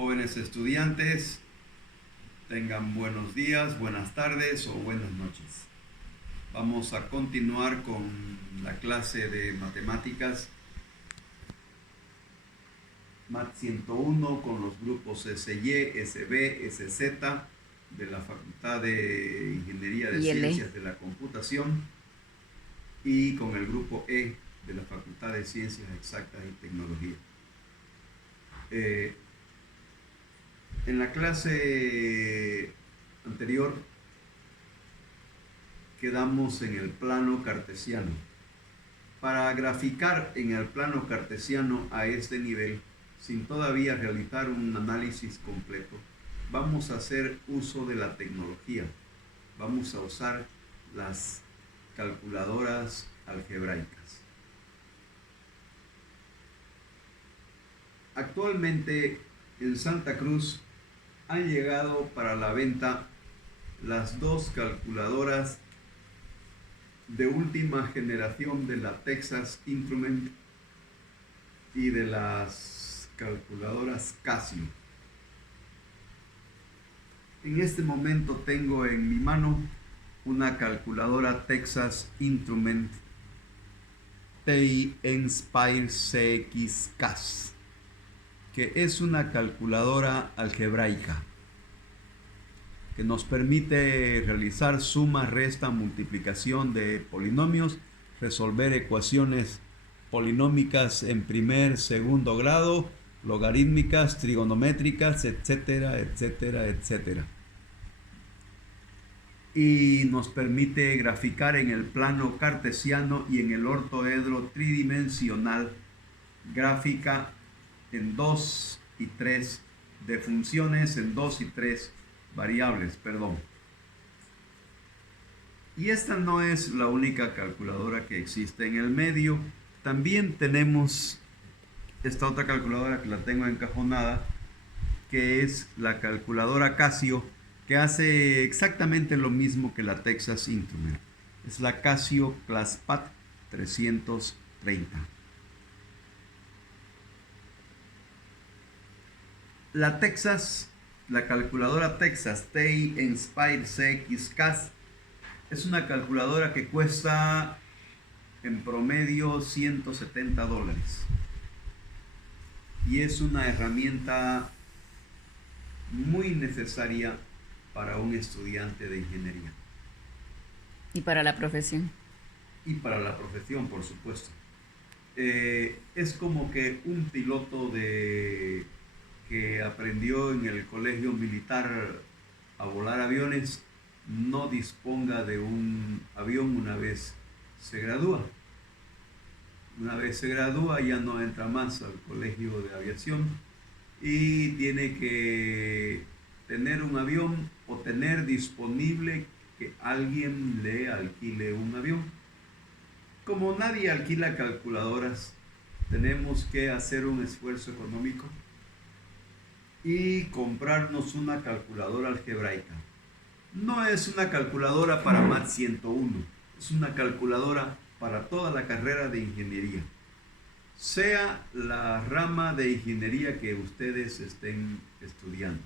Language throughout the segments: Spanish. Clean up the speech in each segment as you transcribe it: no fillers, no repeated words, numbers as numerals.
Jóvenes estudiantes, tengan buenos días, buenas tardes o buenas noches. Vamos a continuar con la clase de matemáticas MAT 101 con los grupos SY, SB, SZ de la Facultad de Ingeniería de Ciencias de la Computación y con el grupo E de la Facultad de Ciencias Exactas y Tecnología. En la clase anterior quedamos en el plano cartesiano. Para graficar en el plano cartesiano a este nivel, sin todavía realizar un análisis completo, vamos a hacer uso de la tecnología. Vamos a usar las calculadoras algebraicas. Actualmente en Santa Cruz han llegado para la venta las dos calculadoras de última generación de la Texas Instruments y de las calculadoras Casio. En este momento tengo en mi mano una calculadora Texas Instruments TI Nspire CX-CAS, que es una calculadora algebraica que nos permite realizar suma, resta, multiplicación de polinomios, resolver ecuaciones polinómicas en primer, segundo grado, logarítmicas, trigonométricas, etcétera, etcétera, etcétera. Y nos permite graficar en el plano cartesiano y en el ortoedro tridimensional gráfica en 2 y 3 de funciones, en 2 y 3 variables, perdón. Y esta no es la única calculadora que existe en el medio. También tenemos esta otra calculadora que la tengo encajonada, que es la calculadora Casio, que hace exactamente lo mismo que la Texas Instruments. Es la Casio ClassPad 330. La calculadora Texas TI Nspire CX-CAS es una calculadora que cuesta en promedio $170 y es una herramienta muy necesaria para un estudiante de ingeniería. Y para la profesión. Y para la profesión, por supuesto. Es como que un piloto que aprendió en el colegio militar a volar aviones no disponga de un avión una vez se gradúa. Una vez se gradúa ya no entra más al colegio de aviación y tiene que tener un avión o tener disponible que alguien le alquile un avión. Como nadie alquila calculadoras, tenemos que hacer un esfuerzo económico y comprarnos una calculadora algebraica. No es una calculadora para MAT 101, es una calculadora para toda la carrera de ingeniería, sea la rama de ingeniería que ustedes estén estudiando,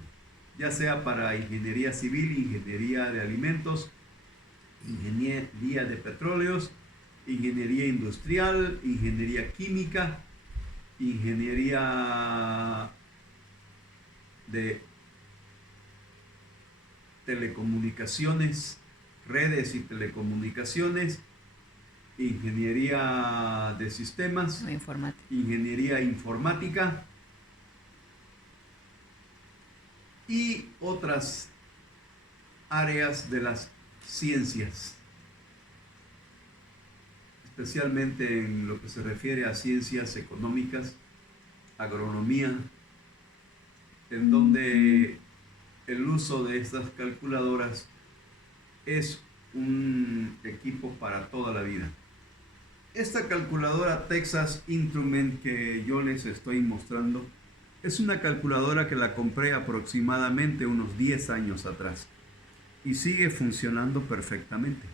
ya sea para ingeniería civil, ingeniería de alimentos, ingeniería de petróleos, ingeniería industrial, ingeniería química, ingeniería de telecomunicaciones, redes y telecomunicaciones, ingeniería de sistemas, ingeniería informática y otras áreas de las ciencias, especialmente en lo que se refiere a ciencias económicas, agronomía, en donde el uso de estas calculadoras es un equipo para toda la vida. Esta calculadora Texas Instruments que yo les estoy mostrando es una calculadora que la compré aproximadamente unos 10 años atrás y sigue funcionando perfectamente.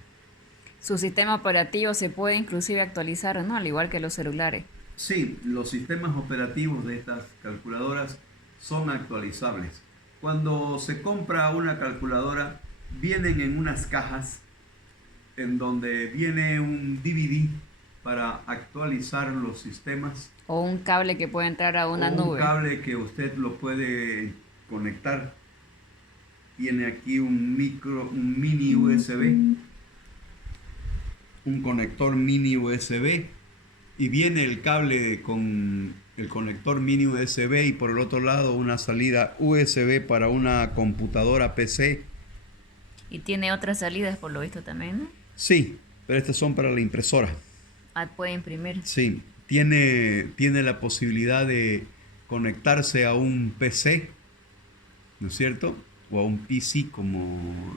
Su sistema operativo se puede inclusive actualizar, ¿no? Al igual que los celulares. Sí, los sistemas operativos de estas calculadoras son actualizables. Cuando se compra una calculadora, vienen en unas cajas en donde viene un DVD para actualizar los sistemas. O un cable que puede entrar a una nube. Un cable que usted lo puede conectar. Tiene aquí un mini USB, un conector mini USB, y viene el cable con el conector mini USB y por el otro lado una salida USB para una computadora PC. Y tiene otras salidas por lo visto también, ¿no? Sí, pero estas son para la impresora. Ah, puede imprimir. Sí, tiene la posibilidad de conectarse a un PC, ¿no es cierto? O a un PC como...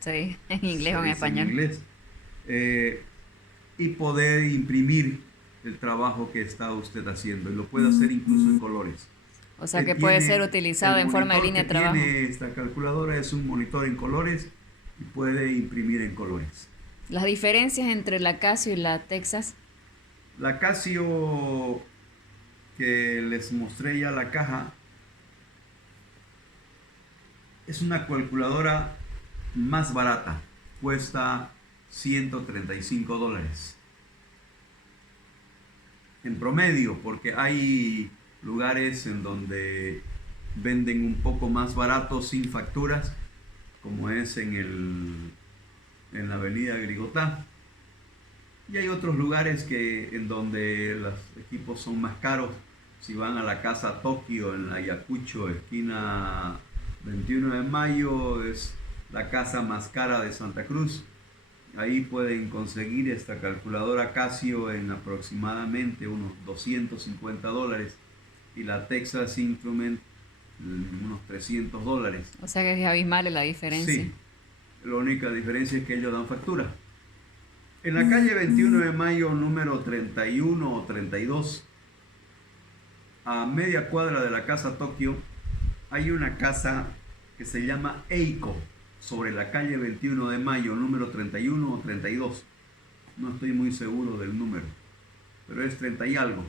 Sí, en inglés o en español. En inglés. Y poder imprimir el trabajo que está usted haciendo. Y lo puede hacer incluso en colores. O sea que puede ser utilizado en forma de línea de trabajo. Tiene esta calculadora es un monitor en colores y puede imprimir en colores. Las diferencias entre la Casio y la Texas. La Casio que les mostré ya la caja es una calculadora más barata, cuesta $135 en promedio, porque hay lugares en donde venden un poco más barato sin facturas, como es en la avenida Grigotá, y hay otros lugares en donde los equipos son más caros. Si van a la Casa Tokio en la Ayacucho, esquina 21 de Mayo, es la casa más cara de Santa Cruz. Ahí pueden conseguir esta calculadora Casio en aproximadamente unos $250 y la Texas Instrument unos $300. O sea que es abismal la diferencia. Sí, la única diferencia es que ellos dan factura. En la calle 21 de Mayo, número 31 o 32, a media cuadra de la Casa Tokio, hay una casa que se llama Eiko, sobre la calle 21 de Mayo, número 31 o 32. No estoy muy seguro del número, pero es 30 y algo.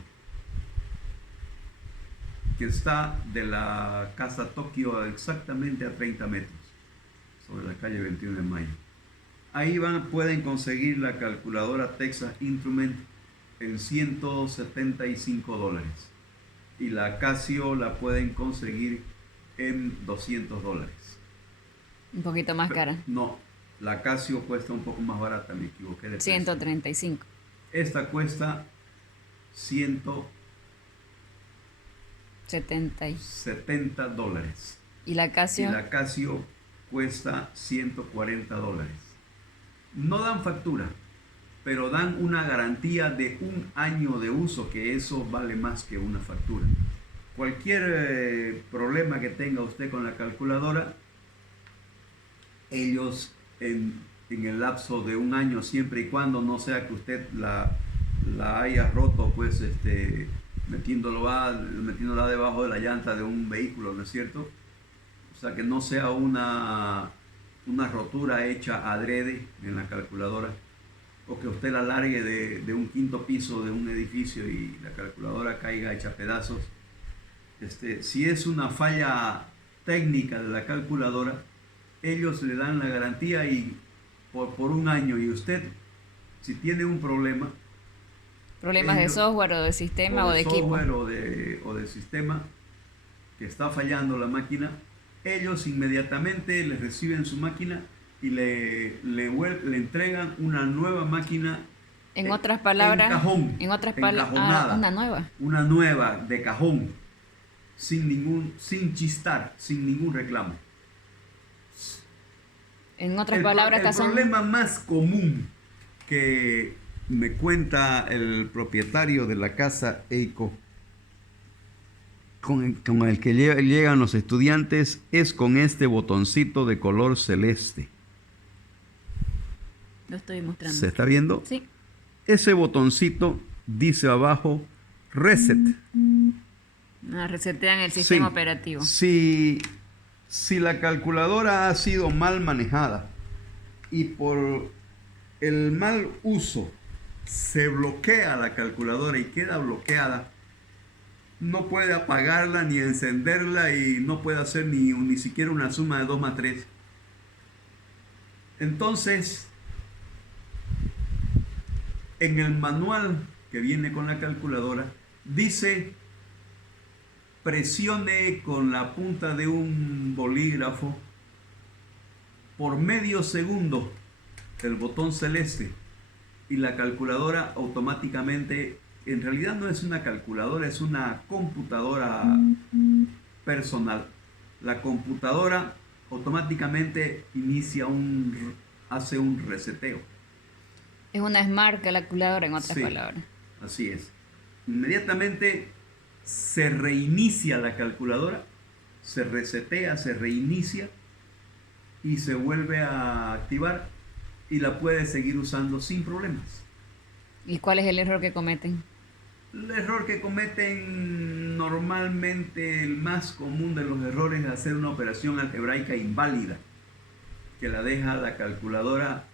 Que está de la Casa Tokio exactamente a 30 metros, sobre la calle 21 de Mayo. Ahí pueden conseguir la calculadora Texas Instrument en $175. Y la Casio la pueden conseguir en $200. Un poquito más cara. No, la Casio cuesta un poco más barata, me equivoqué de precio. 135. Esta cuesta 70. $170. ¿Y la Casio? Y la Casio cuesta $140. No dan factura, pero dan una garantía de 1 año de uso, que eso vale más que una factura. Cualquier problema que tenga usted con la calculadora, ellos en el lapso de 1 año, siempre y cuando no sea que usted la haya roto, pues metiéndola debajo de la llanta de un vehículo, ¿no es cierto? O sea, que no sea una rotura hecha adrede en la calculadora, o que usted la largue de un 5º piso de un edificio y la calculadora caiga hecha pedazos. Si es una falla técnica de la calculadora, ellos le dan la garantía y por 1 año, y usted, si tiene un problema, problemas de software o de sistema o de equipo, o de sistema, que está fallando la máquina, ellos inmediatamente les reciben su máquina y le entregan una nueva máquina. En otras palabras, encajonada, una nueva de cajón, sin chistar, sin ningún reclamo. En otras palabras, el problema más común que me cuenta el propietario de la casa Eiko, con el que llegan los estudiantes, es con este botoncito de color celeste. Lo estoy mostrando. ¿Se está viendo? Sí. Ese botoncito dice abajo Reset. Resetean el sistema operativo. Si la calculadora ha sido mal manejada y por el mal uso se bloquea la calculadora y queda bloqueada, no puede apagarla ni encenderla y no puede hacer ni siquiera una suma de 2 más 3. Entonces, en el manual que viene con la calculadora, dice: presione con la punta de un bolígrafo por medio segundo el botón celeste y la calculadora automáticamente, en realidad no es una calculadora, es una computadora personal. La computadora automáticamente hace un reseteo. Es una smart calculadora, en otras Sí, palabras. así es. Inmediatamente se reinicia la calculadora, se resetea, se reinicia y se vuelve a activar y la puede seguir usando sin problemas. ¿Y cuál es el error que cometen? El error que cometen normalmente, el más común de los errores, es hacer una operación algebraica inválida, que la deja la calculadora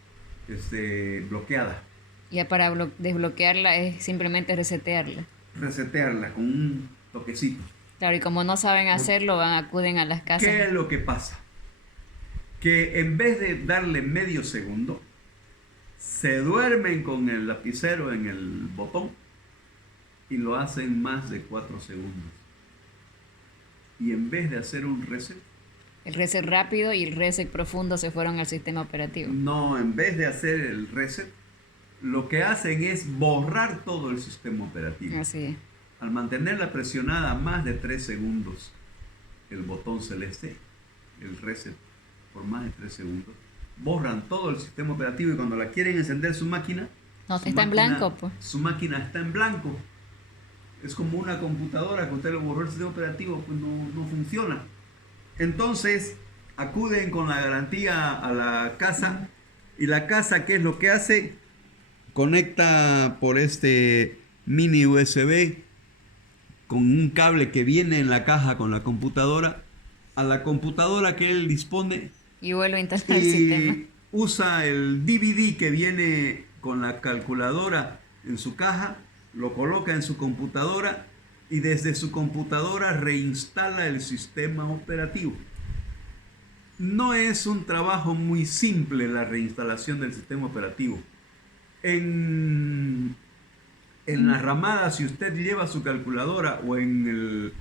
bloqueada. Ya para desbloquearla es simplemente resetearla. Resetearla con un toquecito. Claro, y como no saben hacerlo, acuden a las casas. ¿Qué es lo que pasa? Que en vez de darle medio segundo, se duermen con el lapicero en el botón y lo hacen más de 4 segundos. Y en vez de hacer un reset, El reset rápido y el reset profundo se fueron al sistema operativo. no, en vez de hacer el reset, lo que hacen es borrar todo el sistema operativo. Así es. Al mantenerla presionada más de 3 segundos, el botón celeste, el reset, por más de 3 segundos, borran todo el sistema operativo y cuando la quieren encender su máquina, No, está en blanco, pues. su máquina está en blanco. Es como una computadora que usted le borró el sistema operativo, pues no funciona. Entonces acuden con la garantía a la casa y la casa, ¿qué es lo que hace? Conecta por este mini USB con un cable que viene en la caja con la computadora a la computadora que él dispone Y vuelve a instalar el sistema. y usa el DVD que viene con la calculadora en su caja, lo coloca en su computadora y desde su computadora reinstala el sistema operativo. No es un trabajo muy simple la reinstalación del sistema operativo. En la ramada, si usted lleva su calculadora o en el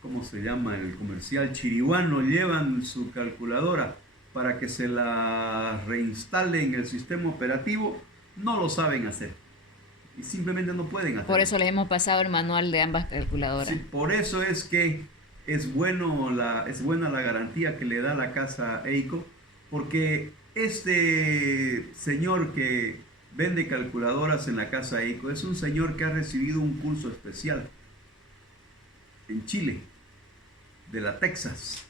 ¿cómo se llama? El comercial chiriguano, llevan su calculadora para que se la reinstale en el sistema operativo, no lo saben hacer. Y simplemente no pueden hacerlo. Por eso les hemos pasado el manual de ambas calculadoras. Sí, por eso es que es buena la garantía que le da la casa EICO, porque este señor que vende calculadoras en la casa EICO es un señor que ha recibido un curso especial en Chile, de la Texas,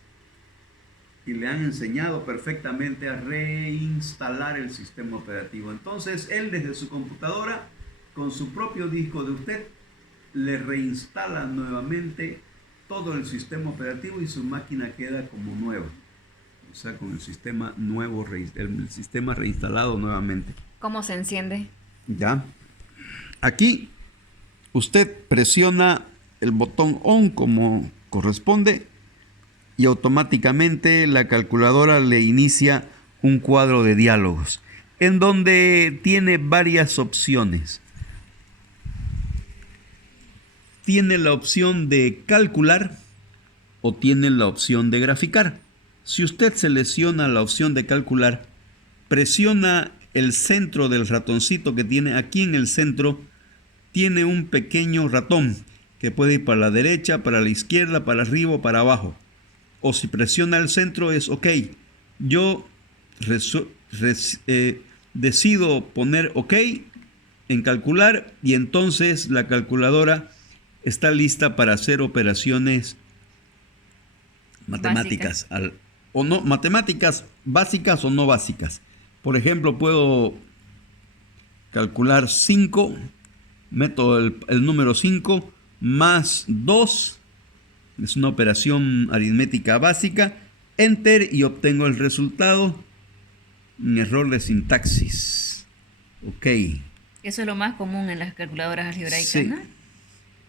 y le han enseñado perfectamente a reinstalar el sistema operativo. Entonces él desde su computadora, con su propio disco de usted, le reinstala nuevamente todo el sistema operativo y su máquina queda como nueva. O sea, con el sistema nuevo, el sistema reinstalado nuevamente. ¿Cómo se enciende? Ya. Aquí usted presiona el botón on como corresponde y automáticamente la calculadora le inicia un cuadro de diálogos en donde tiene varias opciones. Tiene la opción de calcular o tiene la opción de graficar. Si usted selecciona la opción de calcular, presiona el centro del ratoncito que tiene aquí en el centro, tiene un pequeño ratón que puede ir para la derecha, para la izquierda, para arriba o para abajo. O si presiona el centro es OK. Yo decido poner OK en calcular y entonces la calculadora está lista para hacer operaciones matemáticas. Matemáticas básicas o no básicas. Por ejemplo, puedo calcular 5, meto el número 5 más 2, es una operación aritmética básica, enter y obtengo el resultado. Un error de sintaxis. OK. Eso es lo más común en las calculadoras algebraicas, Sí. ¿no?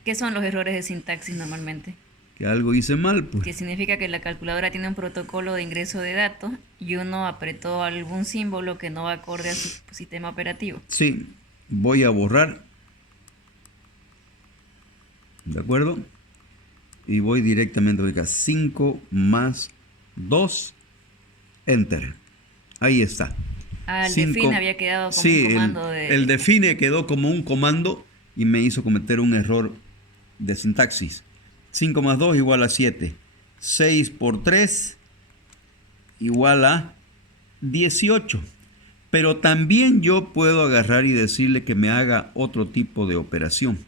¿Qué son los errores de sintaxis normalmente? Que algo hice mal, Que pues. significa que la calculadora tiene un protocolo de ingreso de datos y uno apretó algún símbolo que no va acorde a su sistema operativo. Sí, voy a borrar. ¿De acuerdo? Y voy directamente a 5 más 2, Enter. Ahí está. El Cinco- define había quedado como Sí, un comando de... el define quedó como un comando y me hizo cometer un error de sintaxis. 5 más 2 igual a 7. 6 por 3 igual a 18. Pero también yo puedo agarrar y decirle que me haga otro tipo de operación.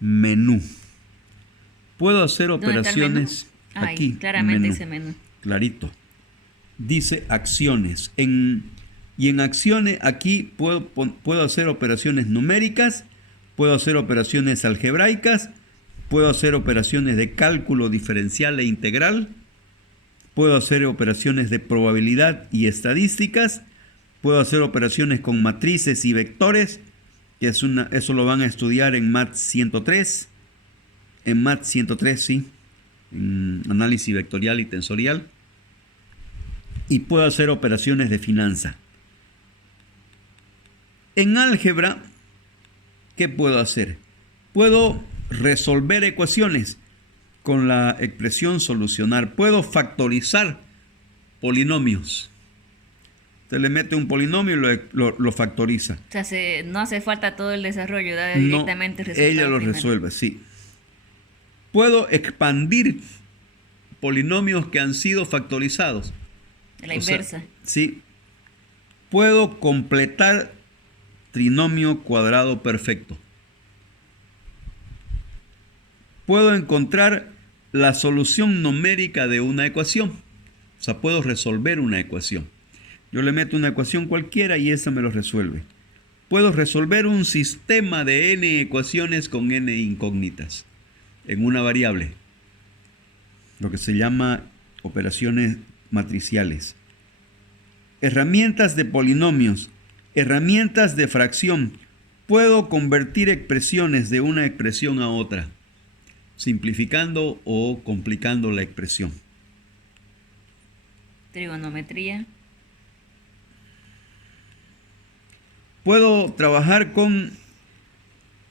Menú. Puedo hacer ¿Dónde está el operaciones menú? Ay, aquí. claramente menú, dice menú. clarito. Dice acciones. Y en acciones aquí puedo hacer operaciones numéricas, puedo hacer operaciones algebraicas, puedo hacer operaciones de cálculo diferencial e integral, puedo hacer operaciones de probabilidad y estadísticas, puedo hacer operaciones con matrices y vectores, que eso lo van a estudiar en MAT 103. En MAT 103, sí, en análisis vectorial y tensorial. Y puedo hacer operaciones de finanza. En álgebra, ¿qué puedo hacer? Puedo resolver ecuaciones con la expresión solucionar. Puedo factorizar polinomios. Usted le mete un polinomio y lo factoriza. O sea, no hace falta todo el desarrollo, da No, directamente el resultado ella lo final. resuelve, sí. Puedo expandir polinomios que han sido factorizados. La O sea, inversa. sí. Puedo completar trinomio cuadrado perfecto. Puedo encontrar la solución numérica de una ecuación. O sea, puedo resolver una ecuación. Yo le meto una ecuación cualquiera y esa me lo resuelve. Puedo resolver un sistema de n ecuaciones con n incógnitas en una variable. Lo que se llama operaciones matriciales. Herramientas de polinomios. Herramientas de fracción. Puedo convertir expresiones de una expresión a otra, simplificando o complicando la expresión. Trigonometría. Puedo trabajar con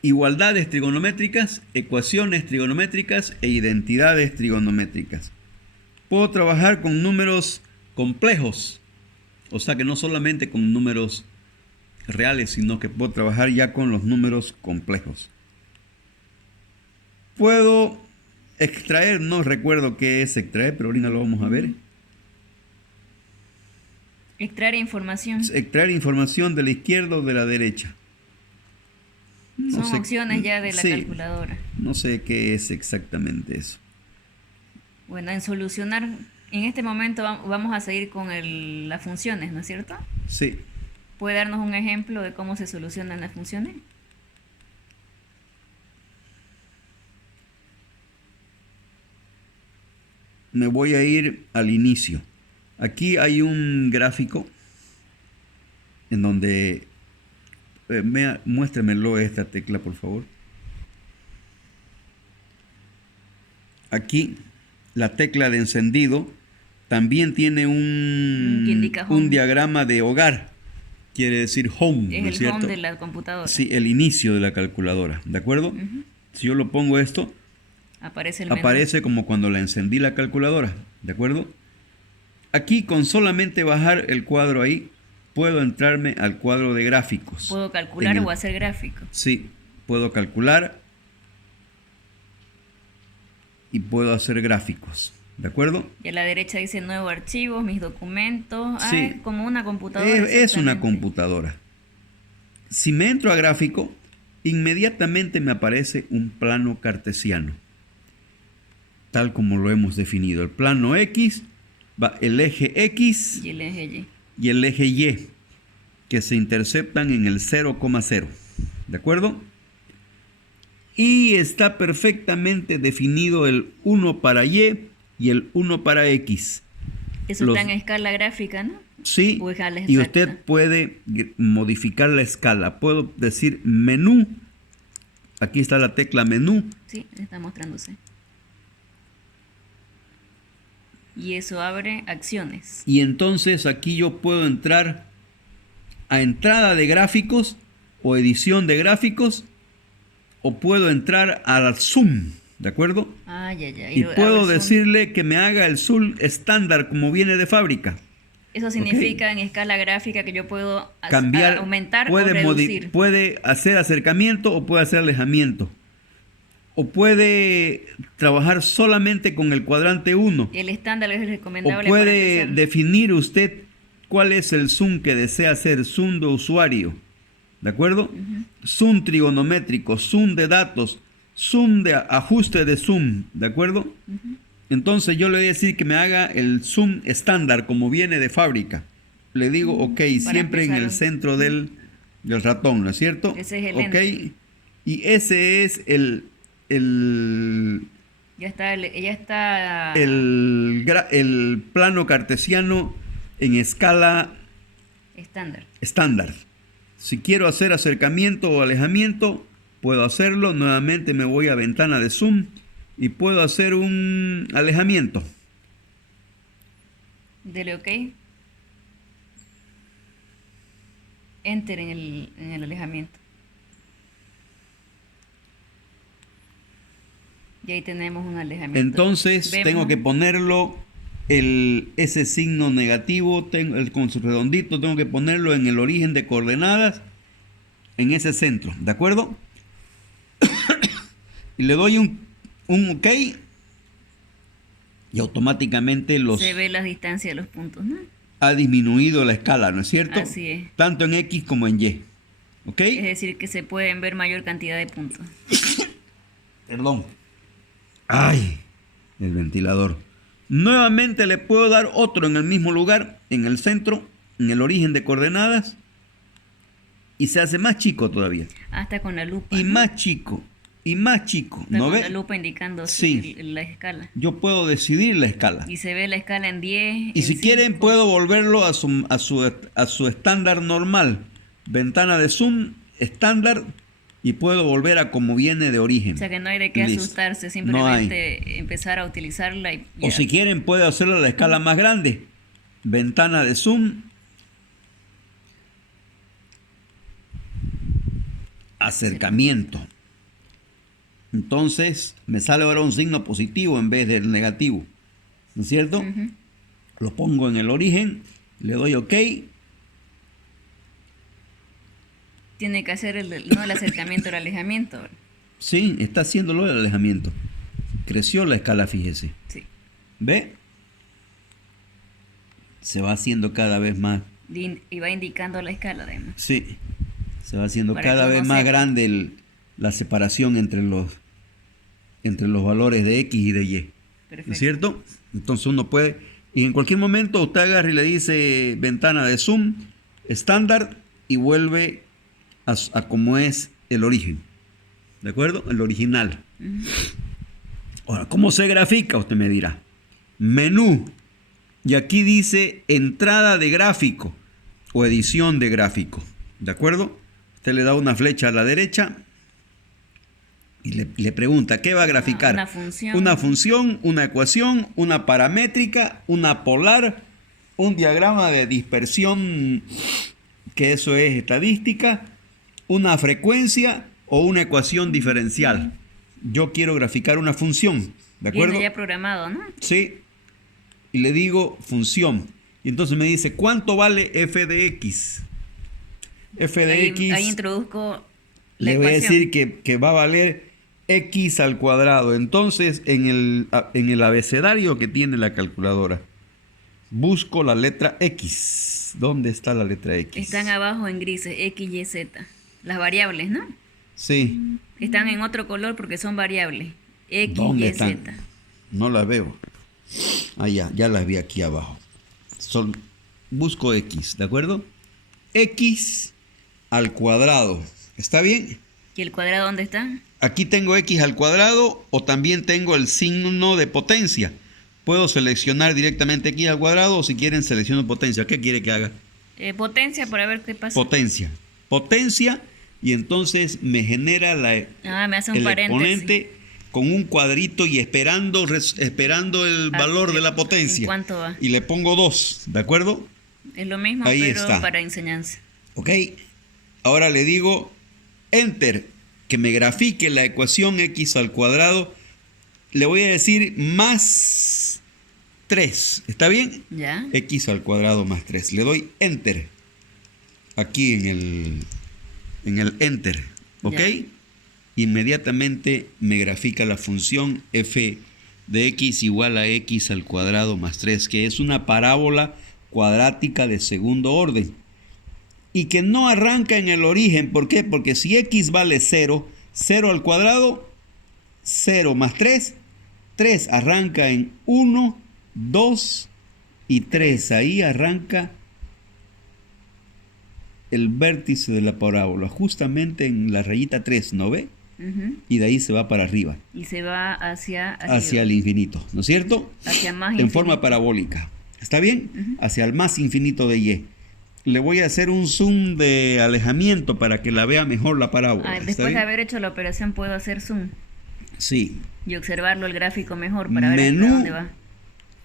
igualdades trigonométricas, ecuaciones trigonométricas e identidades trigonométricas. Puedo trabajar con números complejos, o sea que no solamente con números reales, sino que puedo trabajar ya con los números complejos. Puedo extraer, no recuerdo qué es extraer, pero ahorita lo vamos a ver. Extraer información. Extraer información de la izquierda o de la derecha. No Son sé, opciones ya de la sí, calculadora. no sé qué es exactamente eso. Bueno, en solucionar, en este momento vamos a seguir con las funciones, ¿no es cierto? Sí. ¿Puede darnos un ejemplo de cómo se solucionan las funciones? Me voy a ir al inicio. Aquí hay un gráfico en donde muéstremelo esta tecla, por favor. Aquí la tecla de encendido también tiene Que indica home. un diagrama de hogar. Quiere decir home, ¿no es Es el cierto? home de la computadora. Sí, el inicio de la calculadora, ¿de acuerdo? Ujú. Si yo lo pongo esto, Aparece el menú. aparece como cuando la encendí la calculadora, ¿de acuerdo? Aquí con solamente bajar el cuadro ahí, puedo entrarme al cuadro de gráficos. Puedo calcular En el- o hacer gráficos. Sí, puedo calcular y puedo hacer gráficos, ¿de acuerdo? Y a la derecha dice nuevo archivo, mis documentos. Sí. Es como una computadora. Es una exactamente. computadora. Si me entro a gráfico, inmediatamente me aparece un plano cartesiano, tal como lo hemos definido. El plano X, va el eje X Y el eje Y. y el eje Y, que se interceptan en el 0,0. ¿De acuerdo? Y está perfectamente definido el 1 para Y y el 1 para X. Eso Los- está en escala gráfica, ¿no? Sí, O escala y usted exacta. puede modificar la escala. Puedo decir menú. Aquí está la tecla menú. Sí, está mostrándose. Y eso abre acciones. Y entonces aquí yo puedo entrar a entrada de gráficos o edición de gráficos, o puedo entrar al zoom, ¿de acuerdo? Ah, ya. Y Y abro puedo el zoom. decirle que me haga el zoom estándar como viene de fábrica. Eso ¿Ok? significa en escala gráfica que yo puedo Cambiar, aumentar o puede, reducir. puede hacer acercamiento o puede hacer alejamiento. O puede trabajar solamente con el cuadrante 1. El estándar es O recomendable para puede empezar. definir usted cuál es el zoom que desea hacer, zoom de usuario, ¿de acuerdo? Zoom trigonométrico, zoom de datos, zoom de ajuste de zoom, ¿de acuerdo? Entonces yo le voy a decir que me haga el zoom estándar como viene de fábrica. Le digo, ok, Para siempre en empezar, el centro del ratón, ¿no es cierto? Ese es el ok, enter. y ese es el Ya está. el plano cartesiano en escala Estándar. estándar. Si quiero hacer acercamiento o alejamiento, puedo hacerlo. Nuevamente me voy a ventana de zoom y puedo hacer un alejamiento. Dele OK. Enter en el alejamiento. Y ahí tenemos un alejamiento. Entonces Vemos. tengo que ponerlo ese signo negativo con su redondito, tengo que ponerlo en el origen de coordenadas en ese centro, ¿de acuerdo? Y le doy un OK y automáticamente Se ve la distancia de los puntos, ¿no? ha disminuido la escala, ¿no es cierto? Así es. Tanto en X como en Y. ¿Ok? Es decir, que se pueden ver mayor cantidad de puntos. Perdón. Ay, el ventilador. Nuevamente le puedo dar otro en el mismo lugar, en el centro, en el origen de coordenadas. Y se hace más chico todavía. Hasta con la lupa. Y ¿no? más chico. Y más chico. Está ¿No con ve? la lupa indicando Sí. la escala. Yo puedo decidir la escala. Y se ve la escala en 10. Y en si quieren 5. puedo volverlo a su estándar normal. Ventana de zoom estándar y puedo volver a como viene de origen. O sea que no hay de qué Listo. asustarse, No simplemente empezar a utilizarla y O ya. si quieren puedo hacerlo a la escala más grande. Ventana de zoom. Acercamiento. Entonces me sale ahora un signo positivo en vez del negativo. ¿No es cierto? Ujú. Lo pongo en el origen, le doy OK. Tiene que hacer no el acercamiento, el alejamiento. Sí, está haciéndolo el alejamiento. Creció la escala, fíjese. Sí. ¿Ve? Se va haciendo cada vez más. Y va indicando la escala, además. Sí. Se va haciendo Para cada que vez uno más sepa. grande la separación entre los valores de X y de Y. ¿No Perfecto. es cierto? Entonces uno puede, y en cualquier momento usted agarra y le dice ventana de zoom, estándar, y vuelve a como es el origen. ¿De acuerdo? El original. Ahora, ¿cómo se grafica? Usted me dirá. Menú. Y aquí dice entrada de gráfico o edición de gráfico. ¿De acuerdo? Usted le da una flecha a la derecha y le pregunta, ¿qué va a graficar? Una función. Una función, una ecuación, una paramétrica, una polar, un diagrama de dispersión, que eso es estadística, una frecuencia o una ecuación diferencial. Yo quiero graficar una función, ¿de acuerdo? Viene ya programado, ¿no? Sí. Y le digo función. Y entonces me dice, ¿cuánto vale f de x? F de x, Ahí introduzco la le voy a ecuación. decir que va a valer x al cuadrado. Entonces, en el abecedario que tiene la calculadora, busco la letra X. ¿Dónde está la letra X? Están abajo en grises, X, Y, Z. Las variables, ¿no? Sí. Están en otro color porque son variables. X, ¿Dónde Y, están? Z. No las veo. Ah, ya las vi aquí abajo. Busco X, ¿de acuerdo? X al cuadrado. ¿Está bien? ¿Y el cuadrado dónde está? Aquí tengo X al cuadrado o también tengo el signo de potencia. Puedo seleccionar directamente x al cuadrado o si quieren selecciono potencia. ¿Qué quiere que haga? Potencia para ver qué pasa. Potencia. Potencia y entonces me genera Me hace un el paréntesis. exponente con un cuadrito y esperando el valor de la potencia. ¿En cuánto va? Y le pongo 2, ¿de acuerdo? Es lo mismo, Ahí pero está. para enseñanza. Ok. Ahora le digo Enter, que me grafique la ecuación x al cuadrado. Le voy a decir más 3. ¿Está bien? Ya. X al cuadrado más 3. Le doy Enter. Aquí en el Enter. ¿Ok? Ya. Inmediatamente me grafica la función f de x igual a x al cuadrado más 3, que es una parábola cuadrática de segundo orden. Y que no arranca en el origen. ¿Por qué? Porque si x vale 0, 0 al cuadrado, 0 más 3, 3 arranca en 1, 2 y 3. Ahí arranca el vértice de la parábola, justamente en la rayita 3, ¿no ve? Y de ahí se va para arriba. Y se va hacia el infinito, ¿no es cierto? Hacia más en forma parabólica. ¿Está bien? Hacia el más infinito de y. Le voy a hacer un zoom de alejamiento para que la vea mejor la parábola. Después de haber hecho la operación, ¿puedo hacer zoom? Sí. Y observarlo el gráfico mejor para ver Menú, hasta dónde va.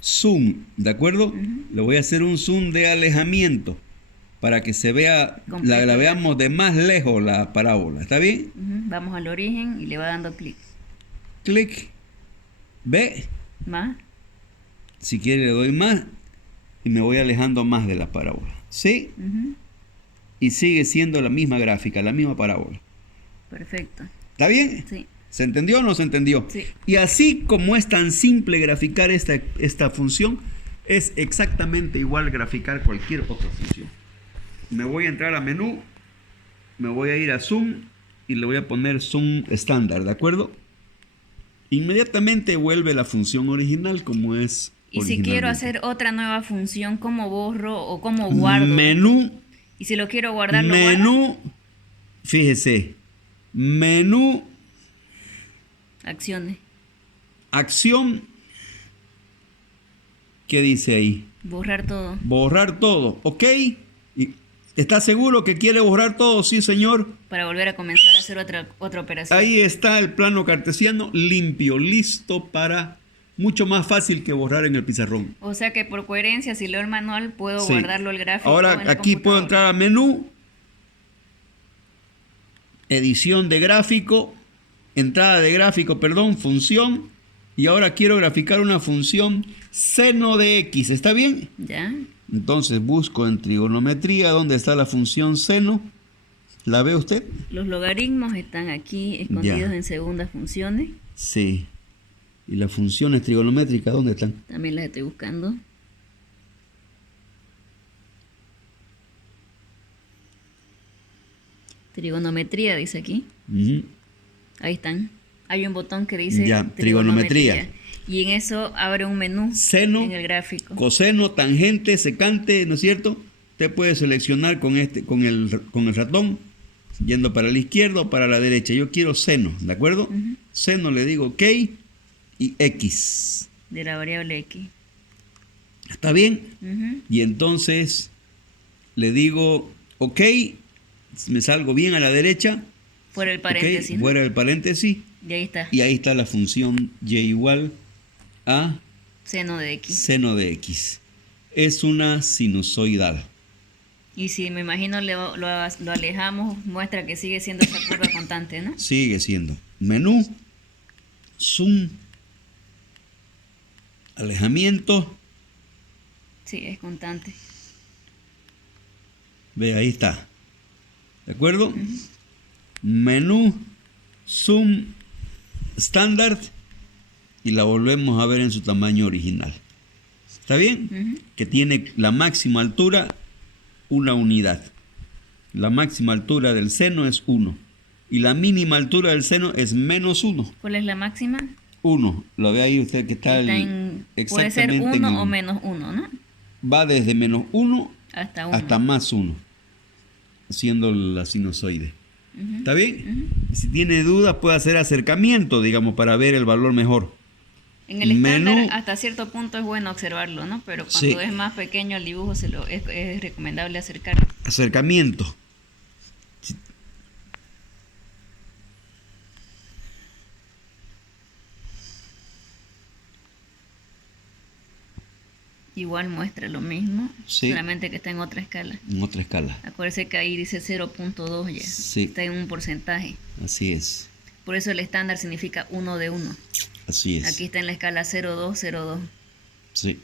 Zoom, ¿de acuerdo? Le voy a hacer un zoom de alejamiento para que se vea, la veamos de más lejos la parábola. ¿Está bien? Vamos al origen y le va dando clic. Clic. ¿Ve? Más. Si quiere le doy más y me voy alejando más de la parábola. ¿Sí? Y sigue siendo la misma gráfica, la misma parábola. Perfecto. ¿Está bien? Sí. ¿Se entendió o no se entendió? Sí. Y así como es tan simple graficar esta función, es exactamente igual graficar cualquier otra función. Me voy a entrar a menú, me voy a ir a zoom y le voy a poner zoom estándar, ¿de acuerdo? Inmediatamente vuelve la función original como es. Y si quiero hacer otra nueva función, ¿cómo borro o cómo guardo? Menú. Y si lo quiero guardar, ¿lo menú, guardo? Fíjese, menú, acciones, acción, ¿qué dice ahí? Borrar todo. Borrar todo, ¿ok? ¿Está seguro que quiere borrar todo? Sí, señor. Para volver a comenzar a hacer otra operación. Ahí está el plano cartesiano limpio, listo para... Mucho más fácil que borrar en el pizarrón. O sea que por coherencia, si leo el manual, puedo guardarlo el gráfico. Ahora aquí puedo entrar a menú, edición de gráfico, entrada de gráfico, perdón, función. Y ahora quiero graficar una función seno de x. ¿Está bien? Ya. Entonces busco en trigonometría dónde está la función seno. ¿La ve usted? Los logaritmos están aquí escondidos en segundas funciones. Sí. ¿Y las funciones trigonométricas dónde están? También las estoy buscando. Trigonometría dice aquí. Ahí están. Hay un botón que dice trigonometría. Y en eso abre un menú seno, en el gráfico. Coseno, tangente, secante, ¿no es cierto? Usted puede seleccionar con el ratón, yendo para la izquierda o para la derecha. Yo quiero seno, ¿de acuerdo? Seno le digo OK. Y x. De la variable x. ¿Está bien? Y entonces le digo, ok, me salgo bien a la derecha. Fuera el paréntesis. Okay, fuera el paréntesis. Y ahí está. Y ahí está la función y igual a seno de x. Seno de x. Es una sinusoidal. Y si me imagino lo alejamos, muestra que sigue siendo esa curva constante, ¿no? Sigue siendo. Menú, zoom, alejamiento. Sí, es constante. Ve, ahí está. ¿De acuerdo? Menú, zoom, estándar. Y la volvemos a ver en su tamaño original. ¿Está bien? Que tiene la máxima altura, una unidad. La máxima altura del seno es 1. Y la mínima altura del seno es menos 1. ¿Cuál es la máxima? 1. Lo ve ahí usted que está puede ser 1 o menos 1, ¿no? Va desde menos 1 hasta 1. Hasta más 1. Haciendo la sinusoide. ¿Está bien? Si tiene dudas puede hacer acercamiento, digamos, para ver el valor mejor. En el estándar menú, hasta cierto punto es bueno observarlo, ¿no? Pero sí, cuando es más pequeño el dibujo es recomendable acercarlo. acercamiento. Igual muestra lo mismo, Sí, solamente que está en otra escala. en otra escala. Acuérdese que ahí dice 0.2 ya, Sí, está en un porcentaje. así es, Por eso el estándar significa 1 de 1. así es. Aquí está en la escala 0,2, 0,2. Sí,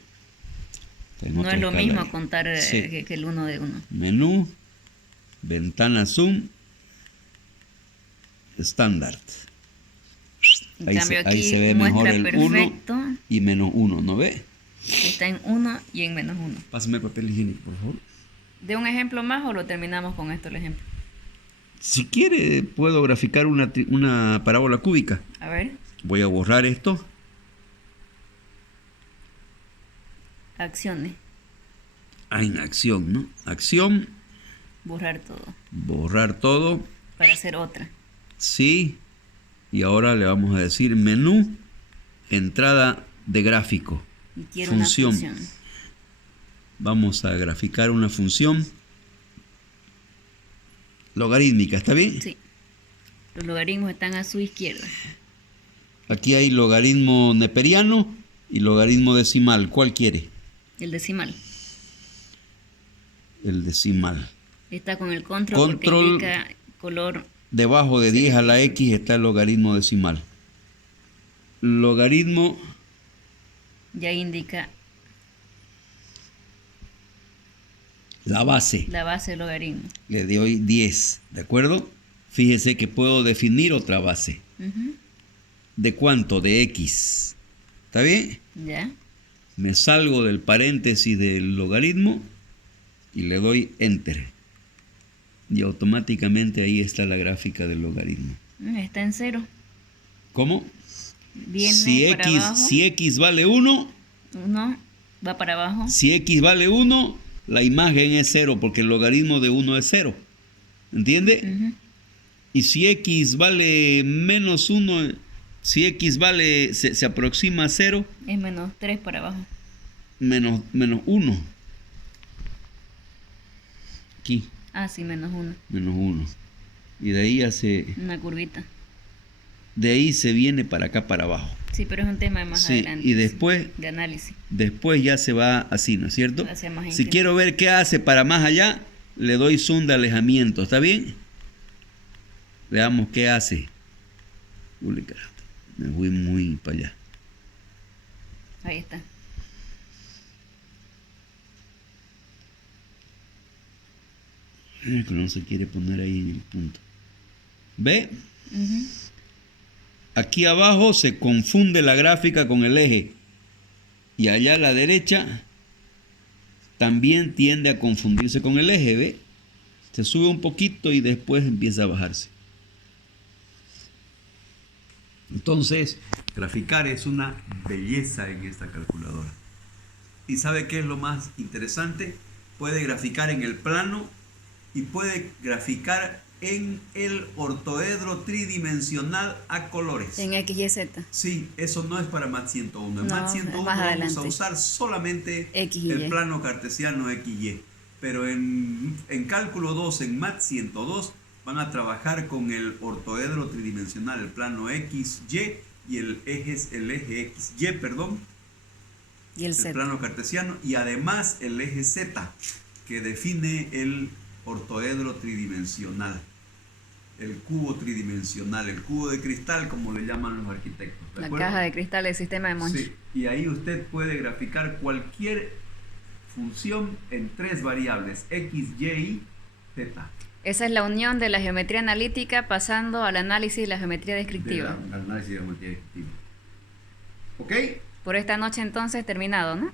está en No otra es lo escala mismo ahí. contar Sí, que el 1 de 1. menú, ventana zoom, estándar. En cambio Ahí se aquí ve mejor muestra el 1 perfecto, y -1, ¿no ve? está en 1 y en -1. Pásame el papel higiénico, por favor. ¿De un ejemplo más o lo terminamos con esto el ejemplo? Si quiere, puedo graficar una parábola cúbica. A ver, Voy a borrar esto. acciones, En acción, ¿no? Acción, borrar todo, borrar todo. para hacer otra. Sí. Y ahora le vamos a decir menú, entrada de gráfico. Y quiero Función. una función. Vamos a graficar una función logarítmica, ¿está bien? Sí, los logaritmos están a su izquierda. Aquí hay logaritmo neperiano y logaritmo decimal. ¿Cuál quiere? El decimal. El decimal. Está con el control porque Control. indica color. Debajo de 10 a la X está el logaritmo decimal. Logaritmo Ya indica la base. la base del logaritmo. Le doy 10, ¿de acuerdo? Fíjese que puedo definir otra base. Ujú. ¿De cuánto? De X. ¿Está bien? Ya. Me salgo del paréntesis del logaritmo y le doy Enter. Y automáticamente ahí está la gráfica del logaritmo. Está en 0. ¿Cómo? Viene Si para X, abajo. si X vale 1, 1 va para abajo. si X vale 1, la imagen es 0 porque el logaritmo de 1 es 0. ¿Entiende? Ujú. Y si X vale menos 1, si X vale, se aproxima a 0, Es -3 para abajo. menos 1. Aquí, Ah, sí, -1. menos 1. Y de ahí Una curvita. de ahí se viene para acá, para abajo. Sí, pero es un tema de más Sí, adelante. y después, De análisis. después ya se va así, ¿no es cierto? Hacia más Si inclinado. quiero ver qué hace para más allá, le doy zoom de alejamiento, ¿está bien? Veamos qué hace. Uy, carajo, me fui muy para allá. Ahí está. Que no se quiere poner ahí en el punto. ¿Ve? Ujú. Aquí abajo se confunde la gráfica con el eje. Y allá a la derecha también tiende a confundirse con el eje, ¿ve? Se sube un poquito y después empieza a bajarse. Entonces, graficar es una belleza en esta calculadora. ¿Y sabe qué es lo más interesante? Puede graficar en el plano y puede graficar en el ortoedro tridimensional a colores. En X, Y, Z. Sí, eso no es para MAT 101. En No, MAT es 101 más vamos adelante. a usar solamente X y el Y. plano cartesiano XY. Pero en cálculo 2, en MAT 102, van a trabajar con el ortoedro tridimensional, el plano XY y el eje XY, perdón, Y el el Z. plano cartesiano, y además el eje Z, que define el ortoedro tridimensional, el cubo tridimensional, el cubo de cristal, como le llaman los arquitectos. ¿De La acuerdo? caja de cristal del sistema de Monch. Sí, y ahí usted puede graficar cualquier función en tres variables, X, Y y Z. Esa es la unión de la geometría analítica pasando al análisis de la geometría descriptiva. Del análisis de geometría descriptiva. ¿Ok? Por esta noche entonces terminado, ¿no?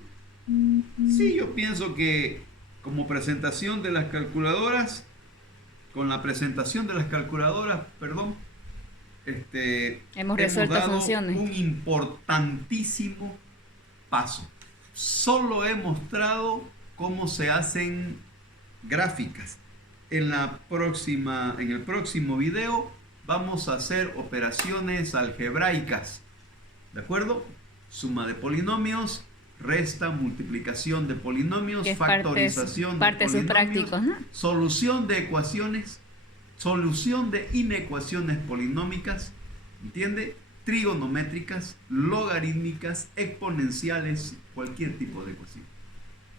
Sí, yo pienso que como presentación de las calculadoras, con la presentación de las calculadoras, perdón, Hemos resuelto dado funciones. un importantísimo paso. Solo he mostrado cómo se hacen gráficas. En el próximo video vamos a hacer operaciones algebraicas. ¿De acuerdo? suma de polinomios, resta, multiplicación de polinomios, Que es factorización parte de sus polinomios, prácticos, ¿no? solución de ecuaciones, solución de inecuaciones polinómicas, ¿entiende? Trigonométricas, logarítmicas, exponenciales, cualquier tipo de ecuación.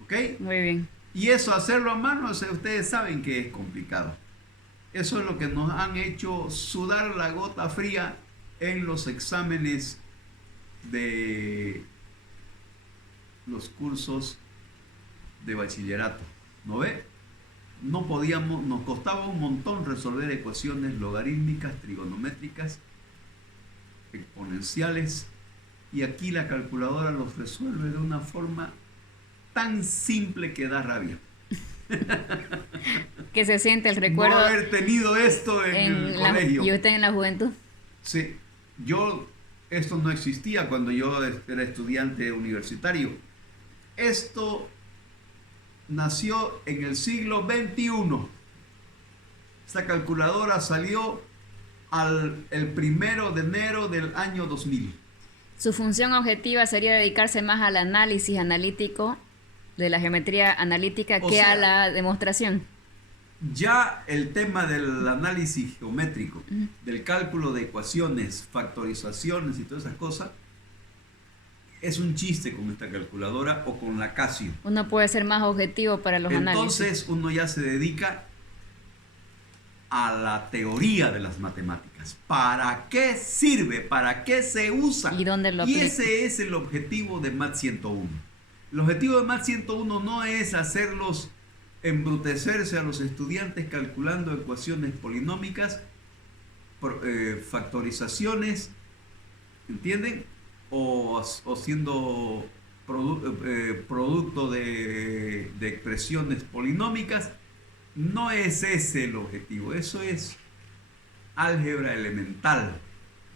¿Ok? Muy bien. Y eso, hacerlo a mano, o sea, ustedes saben que es complicado. Eso es lo que nos han hecho sudar la gota fría en los exámenes de los cursos de bachillerato. ¿No ve? No podíamos, nos costaba un montón resolver ecuaciones logarítmicas, trigonométricas, exponenciales, y aquí la calculadora los resuelve de una forma tan simple que da rabia. Que se siente el recuerdo No haber tenido esto en el colegio. ¿Y usted en la juventud? Sí, esto no existía cuando yo era estudiante universitario. Esto nació en el siglo XXI. Esta calculadora salió el 1 de enero del año 2000. Su función objetiva sería dedicarse más al análisis analítico de la geometría analítica que a la demostración. Ya el tema del análisis geométrico, del cálculo de ecuaciones, factorizaciones y todas esas cosas, es un chiste con esta calculadora o con la Casio. Uno puede ser más objetivo para los análisis. Entonces uno ya se dedica a la teoría de las matemáticas. ¿Para qué sirve? ¿Para qué se usa? ¿Y dónde lo Y aplica? ese es el objetivo de Math 101. El objetivo de Math 101 no es hacerlos embrutecerse a los estudiantes calculando ecuaciones polinómicas, factorizaciones, ¿entienden? O siendo producto de expresiones polinómicas. No es ese el objetivo, eso es álgebra elemental,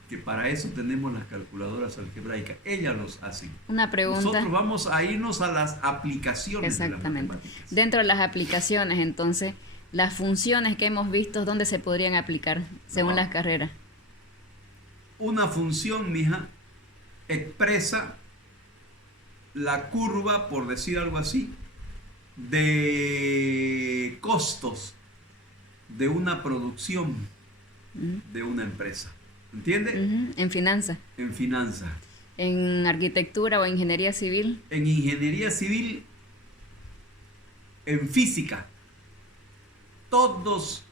que para eso tenemos las calculadoras algebraicas, ellas los hacen. Una pregunta. Nosotros vamos a irnos a las aplicaciones de las Exactamente. matemáticas. Dentro de las aplicaciones, entonces, las funciones que hemos visto, ¿dónde se podrían aplicar según las carreras? Una función, mija, expresa la curva, por decir algo así, de costos de una producción de una empresa. ¿Entiende? En finanzas. En finanzas. En arquitectura o ingeniería civil. En ingeniería civil, en física. Todos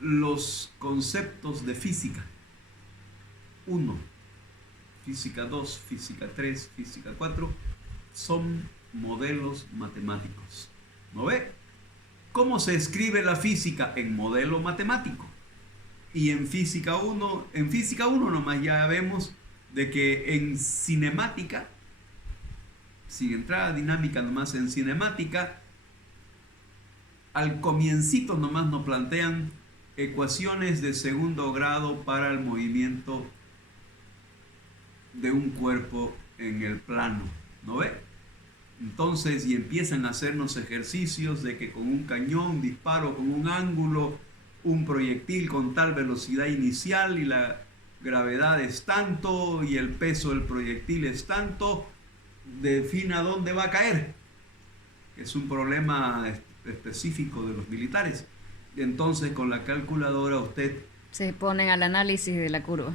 los conceptos de física. 1, física 2, física 3, física 4, son modelos matemáticos. ¿No ve? ¿Cómo se escribe la física? En modelo matemático. Y en física 1 nomás ya vemos de que en cinemática, sin entrar a dinámica nomás, en cinemática, al comiencito nomás nos plantean ecuaciones de segundo grado para el movimiento de un cuerpo en el plano, ¿no ve? Entonces, y empiezan a hacernos ejercicios de que con un cañón disparo con un ángulo un proyectil con tal velocidad inicial y la gravedad es tanto y el peso del proyectil es tanto, defina dónde va a caer. Es un problema específico de los militares. Entonces, con la calculadora usted Se ponen al análisis de la curva.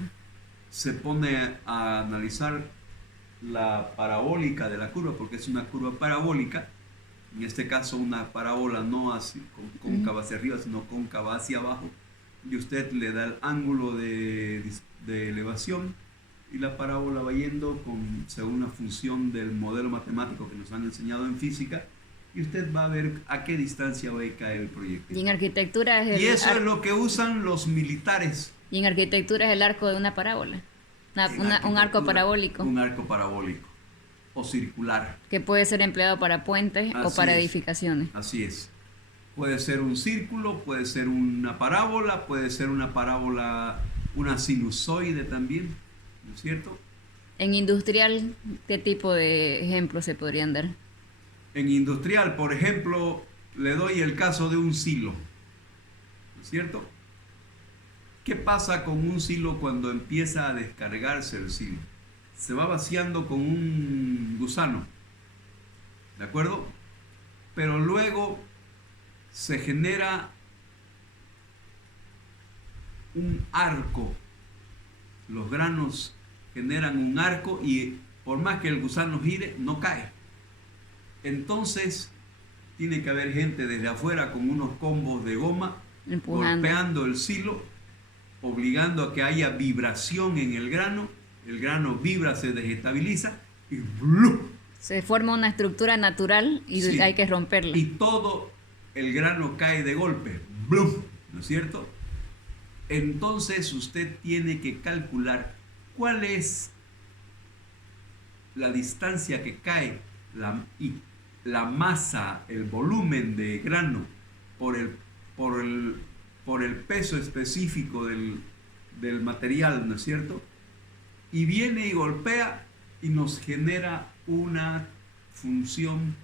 se pone a analizar la parabólica de la curva, porque es una curva parabólica, en este caso una parábola no así cóncava hacia arriba, sino cóncava hacia abajo, y usted le da el ángulo de elevación y la parábola va yendo según una función del modelo matemático que nos han enseñado en física, y usted va a ver a qué distancia va a caer el proyectil. Y en arquitectura es Y eso es lo que usan los militares. Y en arquitectura es el arco de una parábola. Un arco Arquitectura, parabólico. Un arco parabólico o circular. Que puede ser empleado para puentes o Así para es. edificaciones. Así es. Puede ser un círculo, puede ser una parábola, puede ser una parábola, una sinusoide también, ¿no es cierto? En industrial, ¿qué tipo de ejemplos se podrían dar? En industrial, por ejemplo, le doy el caso de un silo, ¿no es cierto? ¿Qué pasa con un silo cuando empieza a descargarse el silo? se va vaciando con un gusano, ¿de acuerdo? Pero luego se genera un arco. Los granos generan un arco y por más que el gusano gire, no cae. Entonces tiene que haber gente desde afuera con unos combos de goma Empujando. golpeando el silo, obligando a que haya vibración en el grano vibra, se desestabiliza y ¡blum! Se forma una estructura natural y Sí. hay que romperla. Y todo el grano cae de golpe, ¡blum! ¿No es cierto? Entonces usted tiene que calcular cuál es la distancia que cae y la masa, el volumen de grano por el peso específico del material, ¿no es cierto? Y viene y golpea y nos genera una función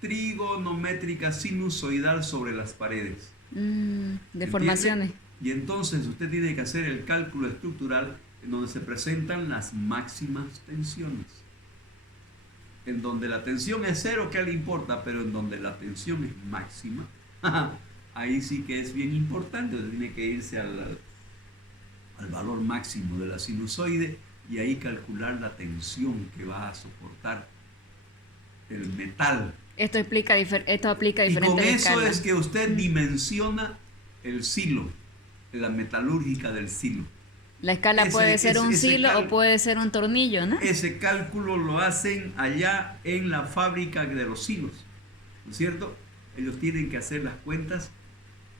trigonométrica sinusoidal sobre las paredes. Deformaciones. ¿Entiende? Y entonces usted tiene que hacer el cálculo estructural en donde se presentan las máximas tensiones. En donde la tensión es cero, ¿qué le importa? Pero en donde la tensión es máxima, ahí sí que es bien importante. Usted tiene que irse al valor máximo de la sinusoide y ahí calcular la tensión que va a soportar el metal. Esto aplica Y con diferentes eso escalas. es que usted dimensiona el silo, la metalúrgica del silo. La escala puede ser un silo o puede ser un tornillo, ¿no? Ese cálculo lo hacen allá en la fábrica de los silos, ¿no es cierto? Ellos tienen que hacer las cuentas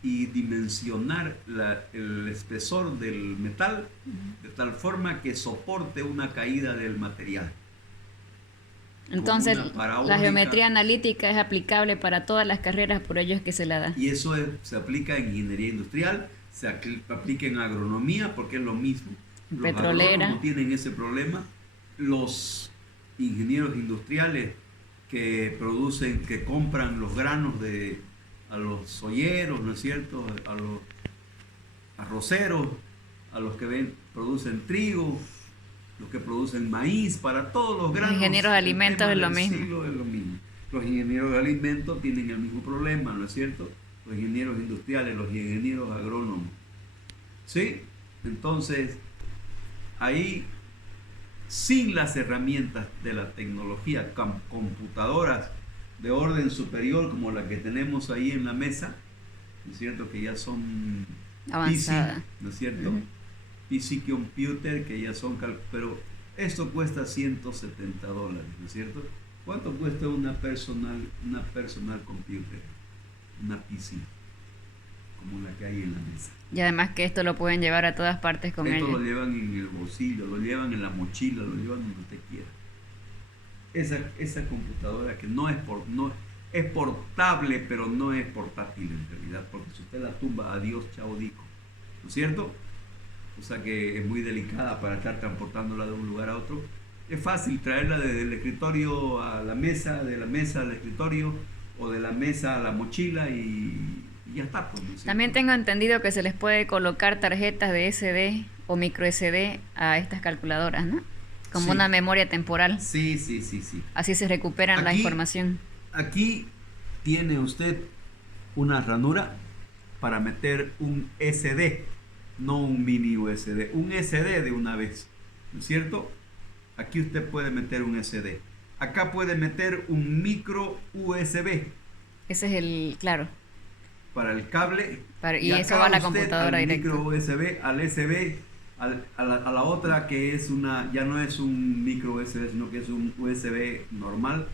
y dimensionar el espesor del metal de tal forma que soporte una caída del material. Entonces, Como una la parabólica. geometría analítica es aplicable para todas las carreras, por ello es que se la da. Y eso se aplica en ingeniería industrial, se aplica en agronomía, porque es lo mismo. Los Petrolera. agrónomos no tienen ese problema. Los ingenieros industriales que producen, que compran los granos a los olleros, ¿no es cierto? A los arroceros, a los que producen trigo, los que producen maíz, para todos los granos. ingenieros de el alimentos tema es lo del mismo. silo es lo mismo. Los ingenieros de alimentos tienen el mismo problema, ¿no es cierto? Los ingenieros industriales, los ingenieros agrónomos. ¿Sí? Entonces, ahí, sin las herramientas de la tecnología, computadoras de orden superior como la que tenemos ahí en la mesa, ¿no es cierto? Que ya son Avanzada. PC, ¿no es cierto? Ujú. PC Computer, que ya son pero esto cuesta $170, ¿no es cierto? ¿Cuánto cuesta una personal computer? Una PC, como la que hay en la mesa. Y además que esto lo pueden llevar a todas partes con Esto ellos. lo llevan en el bolsillo, lo llevan en la mochila, lo llevan donde usted quiera. Esa computadora que no es portable, pero no es portátil en realidad, porque si usted la tumba, adiós, chao, dico, ¿no es cierto? O sea que es muy delicada para estar transportándola de un lugar a otro. Es fácil traerla desde el escritorio a la mesa, de la mesa al escritorio, o de la mesa a la mochila y ya está. Pues, ¿no es cierto? También tengo entendido que se les puede colocar tarjetas de SD o micro SD a estas calculadoras, ¿no? Como Sí. una memoria temporal. Sí. Así se recuperan la Aquí- información. Aquí tiene usted una ranura para meter un SD, no un mini USB, un SD de una vez, ¿no es cierto? Aquí usted puede meter un SD. Acá puede meter un micro USB Ese es el, claro. para el cable. Y eso va a la usted computadora al directo. micro USB, al SB, a la otra que es ya no es un micro USB, sino que es un USB normal.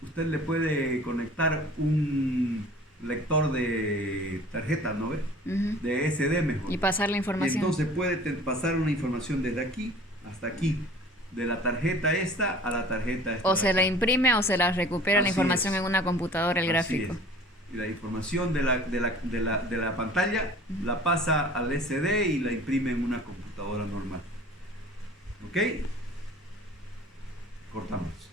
Usted le puede conectar un lector de tarjeta, ¿no ve? Ujú. De SD mejor. Y pasar la Y información. entonces puede pasar una información desde aquí hasta aquí, de la tarjeta esta a la tarjeta esta. O se la imprime o se la recupera la Así información es. en una computadora, el Así gráfico. es. Y la información de la pantalla la pasa al SD y la imprime en una computadora normal. ¿Ok? Cortamos.